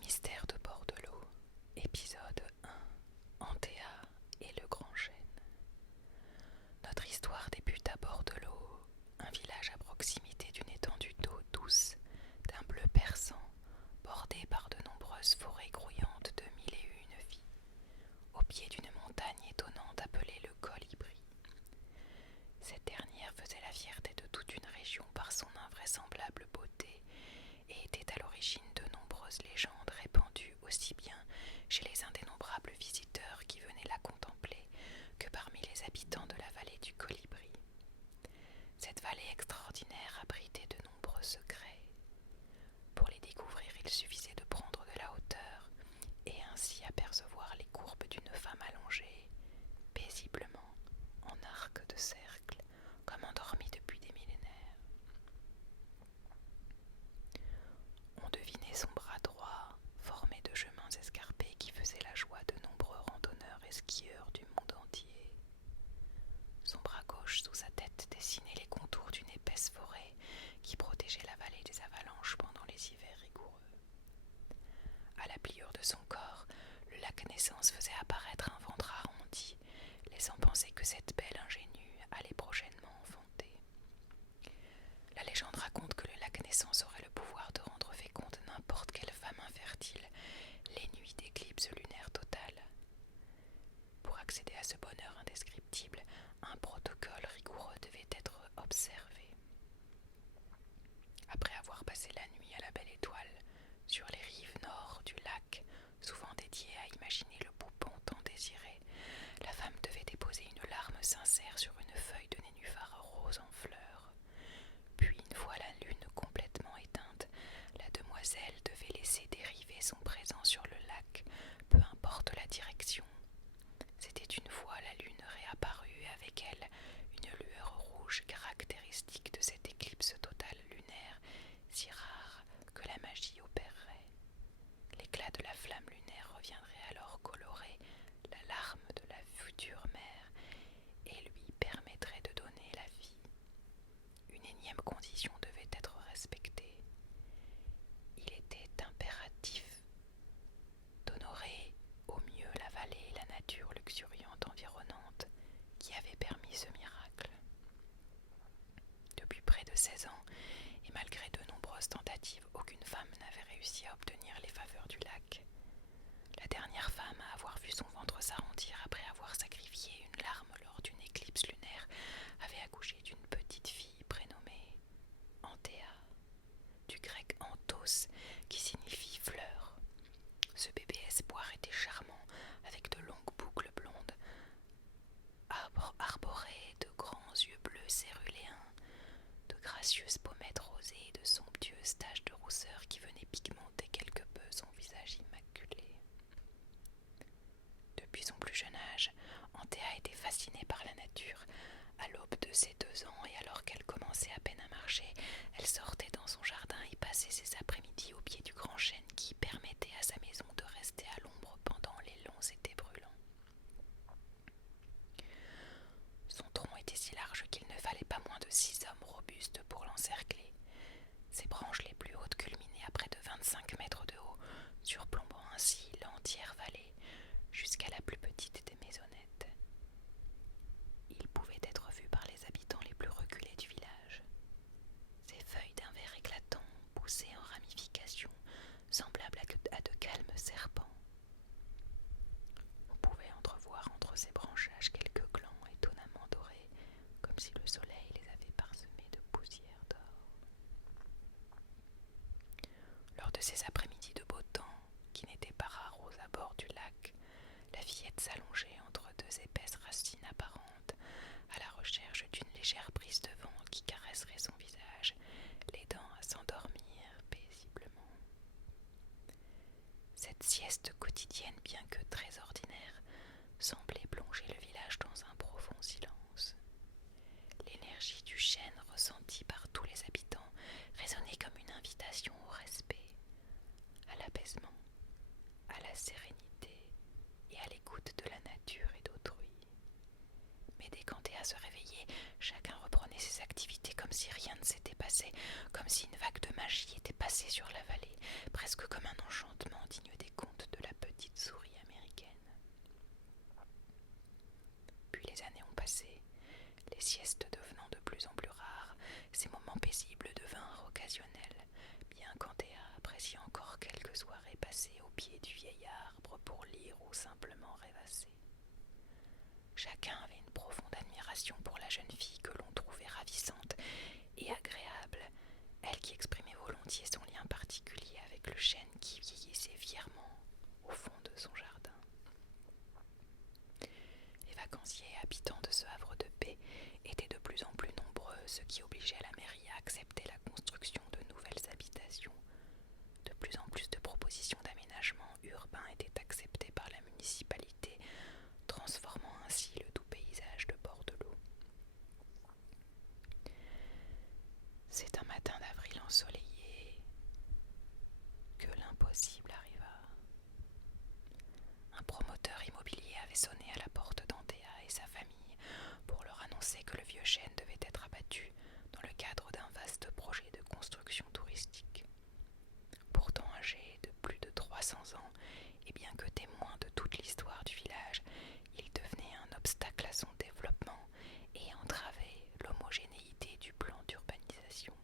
mystères de bord de l'eau, épisode 1, Antea et le grand chêne. Notre histoire débute à bord de l'eau, un village à proximité d'une étendue d'eau douce, d'un bleu perçant, bordé par de nombreuses forêts grouillantes de mille et une vies, au pied d'une montagne étonnante appelée le Colibri. Cette dernière faisait la fierté de toute une région par son invraisemblable beauté et était à l'origine de nombreuses légendes répandues aussi bien chez les indénombrables visiteurs qui venaient la contempler que parmi les habitants de la vallée du Colibri. Cette vallée extraordinaire abritait de nombreux secrets. Pour les découvrir, il suffisait de prendre de la hauteur et ainsi apercevoir les courbes d'une femme allongée, paisiblement, en arc de cercle, comme endormie depuis des millénaires. On devinait son bras droit, formé de chemins escarpés qui faisaient la joie de nombreux randonneurs et skieurs du monde entier. Son bras gauche sous sa tête dessinait les contours d'une épaisse forêt qui protégeait la vallée des avalanches pendant les hivers rigoureux. À la pliure de son corps, le lac Naissance faisait apparaître un ventre arrondi, laissant penser que cette belle ingénue allait prochainement enfanter. La légende raconte que le lac Naissance aurait le pouvoir de rendre féconde n'importe quelle femme infertile les nuits d'éclipse lunaire totale. Pour accéder à ce bonheur indescriptible, un protocole rigoureux devait être observé. Après avoir passé la nuit à la belle étoile, sur les rives nord du lac, souvent dédiées à imaginer le poupon tant désiré, la femme devait déposer une larme sincère sur une feuille de nénuphar rose en fleurs. Puis, une fois la lune complètement éteinte, la demoiselle devait laisser dériver son présent sur le lac, peu importe la direction. C'était une fois la lune réapparue avec elle une lueur rouge caractéristique de cette éclipse totale lunaire, si rare que la magie opérerait. L'éclat de la flamme lunaire reviendrait alors colorer la larme de la future mère et lui permettrait de donner la vie. Une énième condition devait être respectée. Il était impératif d'honorer au mieux la vallée et la nature luxuriante environnante qui avait permis ce miracle. Depuis près de 16 ans, et malgré de nombreuses tentatives, aucune femme n'avait réussi à obtenir les faveurs du lac. La dernière femme à avoir vu son ventre s'arrondir après avoir sacrifié une larme lors d'une éclipse lunaire avait accouché d'une petite fille prénommée Antea, du grec anthos, qui signifie fleur. Ce bébé espoir était charmant, avec de longues boucles blondes, arborées de grands yeux bleus céruléens, de gracieuses pommettes rosées et de somptueuses taches de rousseur qui venaient pigmenter quelque peu son visage immaculé. Depuis son plus jeune âge, Antea était fascinée par la nature. À l'aube de ses 2 ans et alors qu'elle commençait à peine à marcher, elle sortait dans son jardin et passait ses après-midi au pied du grand chêne qui permettait à sa maison de rester à l'ombre pendant les longs étés brûlants. Son tronc était si large qu'il ne fallait pas moins de 6 hommes robustes pour l'encercler. Ses branches les plus hautes culminaient à près de 25 mètres de haut, surplombant ainsi l'entière vallée, jusqu'à la plus petite des maisonnettes. Il pouvait être vu par les habitants les plus reculés du village. Ses feuilles d'un vert éclatant poussaient en ramifications, semblables à de calmes serpents. On pouvait entrevoir entre ses branchages quelques glands étonnamment dorés, comme si le soleil les avait parsemés de poussière d'or. Lors de ces après-midi de beau temps, qui n'étaient pas rares aux abords du lac, la fillette s'allongeait entre 2 épaisses racines apparentes, à la recherche d'une légère brise de vent qui caresserait son visage, l'aidant à s'endormir paisiblement. Cette sieste quotidienne, bien que très ordinaire, semblait plonger le village dans un profond silence. L'énergie du chêne ressentie par tous les habitants résonnait comme une invitation au respect, à l'apaisement, à la sérénité et à l'écoute de la nature et d'autrui. Mais dès qu'Antea se réveillait, chacun reprenait ses activités comme comme si rien ne s'était passé, comme si une vague de magie était passée sur la vallée, presque comme un enchantement digne des contes de la petite souris américaine. Puis les années ont passé, les siestes devenant de plus en plus rares, ces moments paisibles devinrent occasionnels, bien qu'Antea apprécie encore quelques soirées passées au pied du vieil arbre pour lire ou simplement rêvasser. Chacun avait une profonde admiration pour la jeune fille que l'on trouvait ravissante et agréable, elle qui exprimait volontiers son lien particulier avec le chêne qui vieillissait fièrement au fond de son jardin. Les vacanciers habitants de ce havre de paix étaient de plus en plus nombreux, ce qui obligeait la mairie à accepter la construction de nouvelles habitations. De plus en plus de propositions d'aménagement urbain étaient acceptées par la municipalité, transformant ainsi le doux paysage de bord de l'eau. C'est un matin d'avril ensoleillé que l'impossible arriva. Un promoteur immobilier avait sonné à la porte d'Antea et sa famille pour leur annoncer que le vieux chêne devait être abattu dans le cadre d'un vaste projet de construction touristique. Pourtant âgé de plus de 300 ans, et bien que témoin de toute l'histoire du village, il devenait un obstacle à son développement et entravait l'homogénéité du plan d'urbanisation.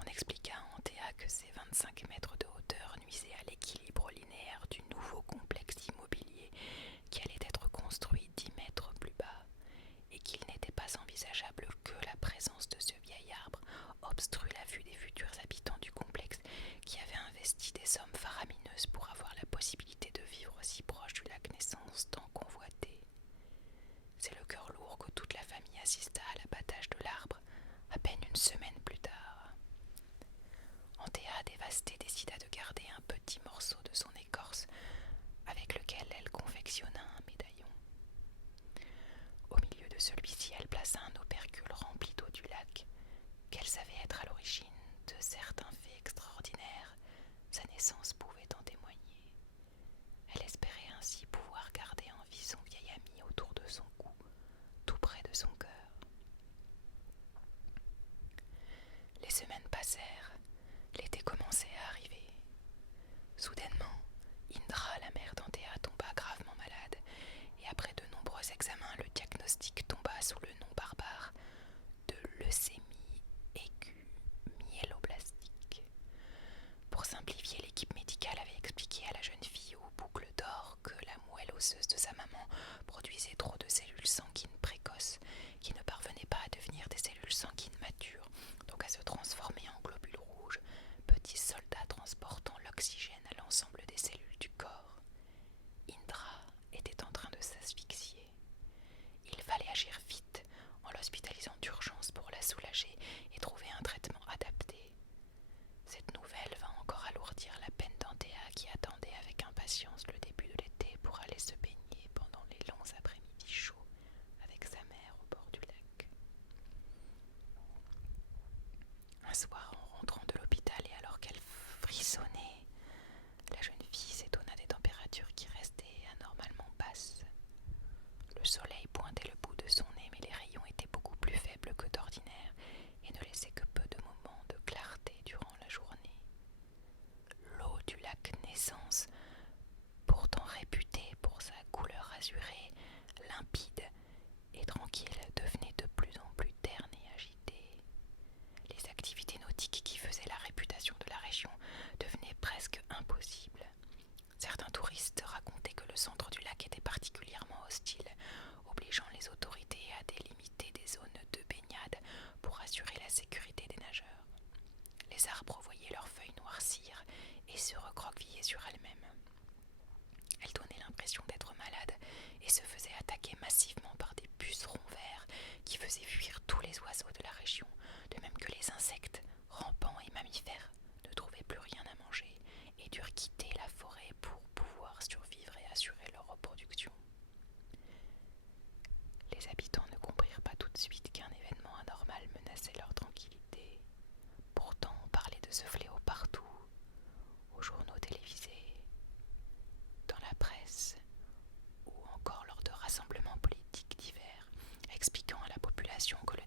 On expliqua à Antea que ces 25 mètres de hauteur nuisaient à l'équilibre linéaire du nouveau complexe immobilier qui allait être construit 10 mètres plus bas, et qu'il n'était pas envisageable que la présence de ce vieil arbre obstrue la vue des futurs habitants du complexe qui avaient investi des sommes faramineuses pour avoir la possibilité de vivre si proche du lac Naissance tant convoité. C'est le cœur lourd que toute la famille assista à l'abattage de l'arbre, à peine une semaine plus tard. Antea, dévastée, décida de garder un petit morceau de son écorce avec lequel elle confectionna un médaillon. Au milieu de celui-ci, elle plaça un opercule rempli d'eau du lac, qu'elle savait être à l'origine de certains faits extraordinaires. Sa naissance pouvait en témoigner. Elle espérait ainsi pouvoir garder en vie son vieil ami autour de son cou, tout près de son cœur. Les semaines passèrent, l'été commençait à arriver. Soudainement, Indra, la mère d'Antea, tomba gravement malade, et après de nombreux examens, le diagnostic tomba sous le nom barbare de leucémie aiguë myéloblastique. Pour simplifier, l'équipe médicale avait expliqué à la jeune fille aux boucles d'or que la moelle osseuse de sa maman produisait trop de cellules sanguines précoces qui ne parvenaient pas à devenir des cellules sanguines matures, donc à se transformer en globules rouges, petits soldats transportant l'oxygène à l'ensemble des cellules du corps. Indra était en train de s'asphyxier. Il fallait agir vite en l'hospitalisant d'urgence pour la soulager et trouver un traitement adapté. Cette nouvelle vint encore alourdir la peine d'Antea qui attendait avec impatience le début de l'été pour aller se baigner pendant les longs après-midi chauds avec sa mère au bord du lac. Un soir, en rentrant de l'hôpital et alors qu'elle frissonnait, la jeune fille s'étonna des températures qui restaient anormalement basses. Le soleil pointait le bout de son nez, mais les rayons étaient beaucoup plus faibles que d'ordinaire et ne laissaient que peu de moments de clarté durant la journée. L'eau du lac Naissance, pourtant réputée pour sa couleur azurée, limpide et tranquille, devenait de plus en plus terne et agitée. Les activités nautiques qui faisaient la réputation de la région devenaient presque impossibles. Certains touristes racontaient que le centre du lac était particulièrement hostile, obligeant les autorités à délimiter des zones de baignade pour assurer la sécurité des nageurs. Les arbres voyaient leurs feuilles noircir et se recroqueviller sur elles-mêmes. Elles donnaient l'impression d'être malades et se faisaient attaquer massivement par des pucerons verts qui faisaient fuir tous les oiseaux de la région, de même que les insectes, rampants et mammifères, ne trouvaient plus rien à manger et durent quitter la forêt pour pouvoir survivre et assurer leur reproduction. Les habitants ne comprirent pas tout de suite qu'un événement anormal menaçait leur tranquillité. Pourtant, on parlait de ce fléau partout, aux journaux télévisés, dans la presse ou encore lors de rassemblements politiques divers, expliquant à la population que le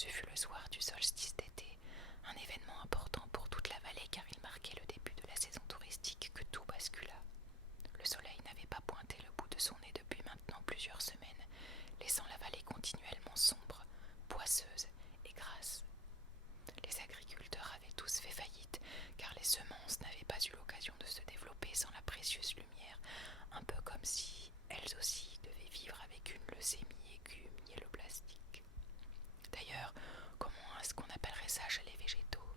Ce fut le soir du solstice d'été, un événement important pour toute la vallée car il marquait le début de la saison touristique que tout bascula. Le soleil n'avait pas pointé le bout de son nez depuis maintenant plusieurs semaines, laissant la vallée continuellement sombre, poisseuse et grasse. Les agriculteurs avaient tous fait faillite, car les semences n'avaient pas eu l'occasion de se développer sans la précieuse lumière, un peu comme si elles aussi devaient vivre avec une leucémie aiguë myéloblastique. D'ailleurs, comment est-ce qu'on appellerait ça chez les végétaux?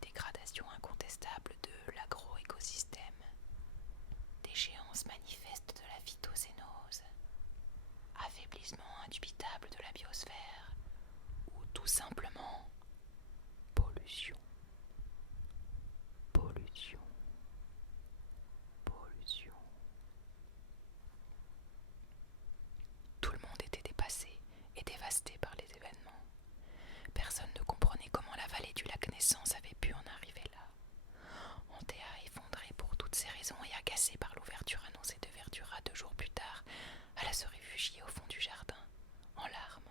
Dégradation incontestable de l'agroécosystème, déchéance manifeste de la phytocénose, affaiblissement indubitable de la biosphère, ou tout simplement pollution. Pollution. Pollution. Tout le monde était dépassé et dévasté par les événements. Personne ne comprenait comment la vallée du lac Naissance avait pu en arriver là. Antea, effondrée pour toutes ces raisons et agacée par l'ouverture annoncée de Verdura 2 jours plus tard, alla se réfugier au fond du jardin, en larmes.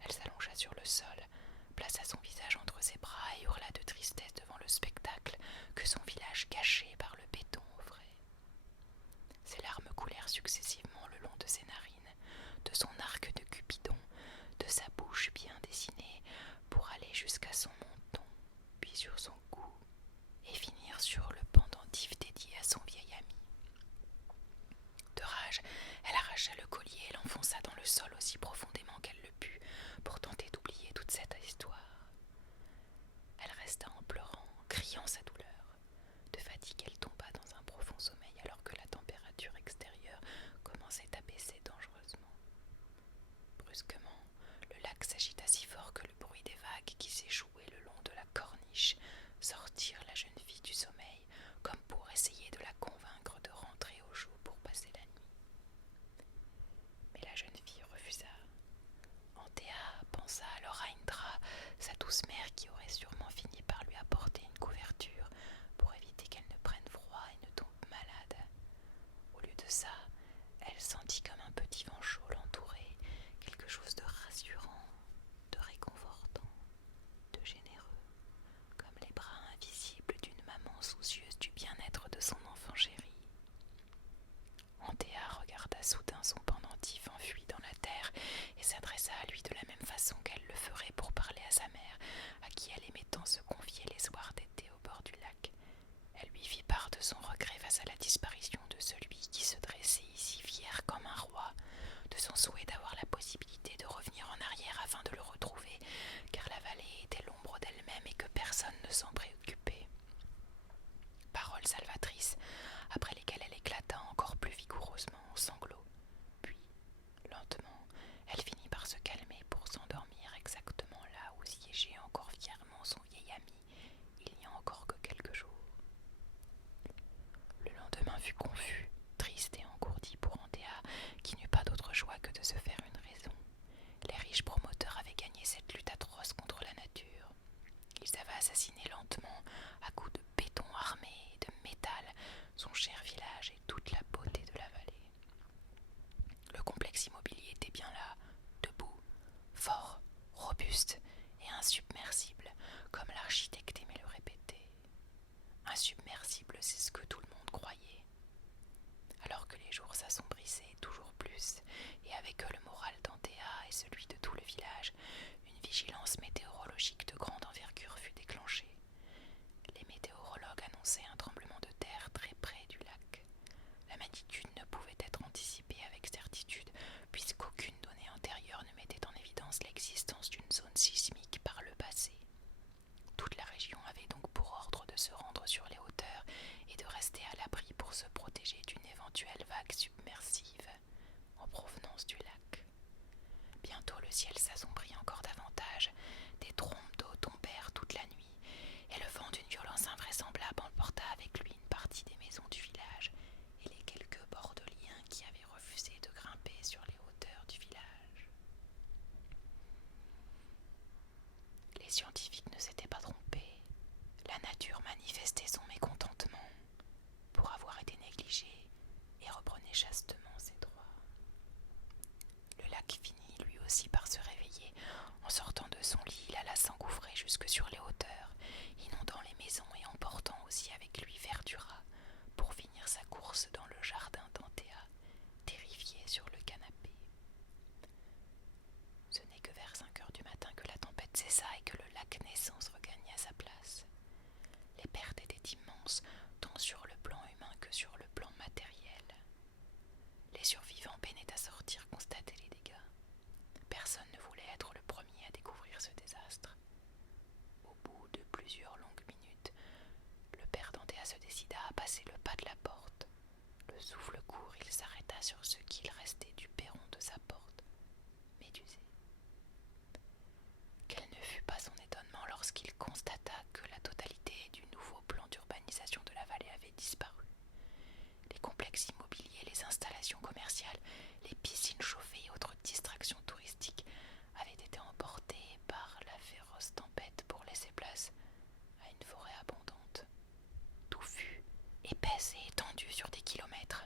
Elle s'allongea sur le sol, plaça son visage entre ses bras et hurla de tristesse devant le spectacle que son village caché par le béton offrait. Ses larmes coulèrent successivement le long de ses narines, de son arc de Cupidon, de sa bouche bien dessinée, pour aller jusqu'à son menton, puis sur son cou, et finir sur le pendentif dédié à son vieil ami. De rage, elle arracha le collier et l'enfonça dans le sol aussi profondément qu'elle le put, pour tenter d'oublier toute cette histoire. Elle resta en pleurant, criant sa douleur. De fatigue, elle tomba dans un profond sommeil alors que la température extérieure commençait à baisser dangereusement. Brusquement, le lac s'agita si fort que le bruit des vagues qui s'échouaient le long de la corniche sortirent la jeune fille du sommeil, comme pour essayer de la convaincre de rentrer au chaud pour passer la nuit. Mais la jeune fille refusa. Antea pensa alors à Indra, sa douce mère qui aurait sûrement fini par lui apporter une couverture pour éviter qu'elle ne prenne froid et ne tombe malade. Au lieu de ça, elle sentit comme un petit vent chaud l'entourer, quelque chose de rassurant, de réconfortant, de généreux, comme les bras invisibles d'une maman soucieuse du bien-être de son enfant chéri. Antea regarda soudain son pendentif enfui dans la terre et s'adressa à lui de la même façon qu'elle le ferait pour parler à sa mère, à qui elle aimait tant se confier les soirs d'été au bord du lac. Elle lui fit part de son regret face à la disparition de celui qui se dressait ici fier comme un roi, de son souhait d'avoir la possibilité de revenir en arrière afin de le retrouver, car la vallée était l'ombre d'elle-même et que personne ne s'en préoccupait. Paroles salvatrices, après lesquelles elle éclata encore plus vigoureusement en sanglots. Puis, lentement, elle finit par se calmer pour s'endormir exactement là où siégeait encore fièrement son vieil ami, il n'y a encore que quelques jours. Le lendemain fut confus, triste et engourdi pour Antea, qui n'eut pas d'autre choix que de se faire une raison. Les riches promoteurs avaient gagné cette lutte atroce contre la nature. Ils avaient assassiné lentement, à coups de béton armé et de métal, son cher village et toute la beauté de la vallée. Le complexe immobilier était bien là, debout, fort, robuste et insubmersible, comme l'architecte aimait le répéter. Insubmersible, c'est ce que tout le monde croyait. Alors que les jours s'assombrissaient toujours plus, et avec eux le moral d'Antea et celui de tout le village, une vigilance météorologique de grande envergure fut déclenchée. Les météorologues annonçaient un tremblement de terre très près du lac. La magnitude ne pouvait être anticipée avec certitude, puisqu'aucune donnée antérieure ne mettait en évidence l'existence d'une zone sismique par le passé. Toute la région avait donc pour ordre de se rendre sur les hauteurs et de rester à l'abri pour se protéger d'une éventuelle vague submersive en provenance du lac. Bientôt le ciel s'assombrit encore davantage, des trombes d'eau tombèrent toute la nuit, et le vent d'une violence invraisemblable emporta avec lui une partie des maisons du village et les quelques bordeliens qui avaient refusé de grimper sur les hauteurs du village. Les scientifiques ne s'étaient pas trompés. La nature manifestait son mécontentement pour avoir été négligée et reprenait chastement ses droits. Le lac finit lui aussi par se réveiller en sortant de de son lit, il alla s'engouffrer jusque sur les hauteurs, inondant les maisons et emportant aussi avec lui Verdura pour finir sa course dans le jardin d'Antea, terrifié sur le canapé. Ce n'est que vers 5 heures du matin que la tempête cessa et que le lac Naissance regagna sa place. Les pertes étaient immenses, tant sur le plan humain que sur le plan matériel. Les survivants peinaient à sortir constater les dégâts. Personne ne voulait être le premier à découvrir ce désastre. Au bout de plusieurs longues minutes, le père d'Antea se décida à passer le pas de la porte. Le souffle court, il s'arrêta sur ce qu'il restait du perron de sa porte, médusé. Quel ne fut pas son étonnement lorsqu'il constata que la totalité du nouveau plan d'urbanisation de la vallée avait disparu. Les complexes immobiliers, les installations commerciales, les piscines chauffées et autres distractions touristiques avaient été emportés par la féroce tempête pour laisser place à une forêt abondante, touffue, épaisse et étendue sur des kilomètres.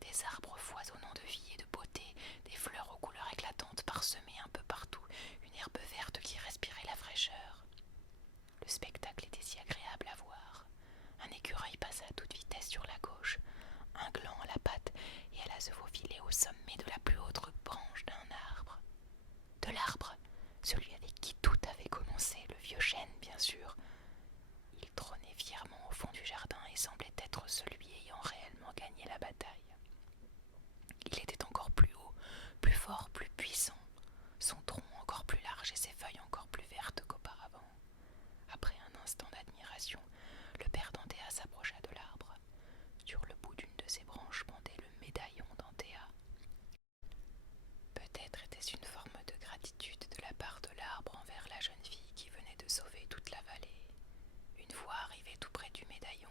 Des arbres foisonnants de vie et de beauté, des fleurs aux couleurs éclatantes parsemées un peu partout, une herbe verte qui respirait la fraîcheur. Le spectacle était si agréable à voir. Un écureuil passa à toute vitesse sur la gauche, un gland à la patte, et alla se faufiler au sommet de la plus haute branche d'un arbre. De l'arbre, celui avec qui tout avait commencé, le vieux chêne bien sûr. Il trônait fièrement au fond du jardin et semblait être celui ayant réellement gagné la bataille. Il était encore plus haut, plus fort, plus puissant, son tronc encore plus large et ses feuilles encore plus vertes qu'auparavant. Après un instant d'admiration, le père d'Antea s'approcha de l'arbre. Sur le bout d'une de ses branches pendait le médaillon d'Antea. Peut-être était-ce une forme de gratitude de la part de l'arbre envers la jeune fille qui venait de sauver toute la vallée. Une fois arrivé tout près du médaillon,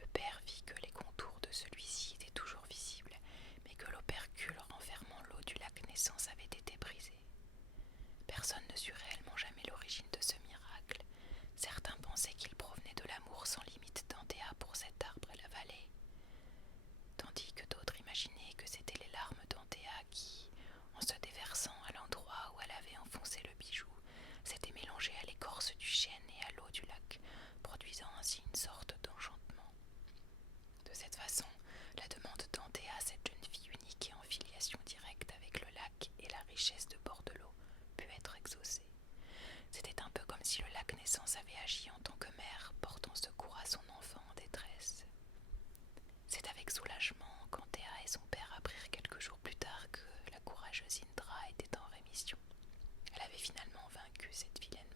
le père vit que les contours de celui-ci étaient toujours visibles, mais que l'opercule renfermant l'eau du lac Naissance avait été brisé. Personne ne sut réellement jamais l'origine de ce miracle. Certains pensaient qu'il provenait de l'amour sans limite d'Antea pour cet arbre et la vallée, tandis que d'autres imaginaient que c'étaient les larmes d'Antea qui, en se déversant à l'endroit où elle avait enfoncé le bijou, s'étaient mélangées à l'écorce du chêne et à l'eau du lac, produisant ainsi une sorte d'enchantement. De cette façon, la demande d'Antea à cette jeune fille unique et en filiation directe avec le lac et la richesse de bord de l'eau put être exaucée. C'était un peu comme si le lac Naissance avait agi en tant que mère portant secours à son enfant en détresse. C'est avec soulagement qu'Antea et son père apprirent quelques jours plus tard que la courageuse Indra était en rémission. Elle avait finalement vaincu cette vilaine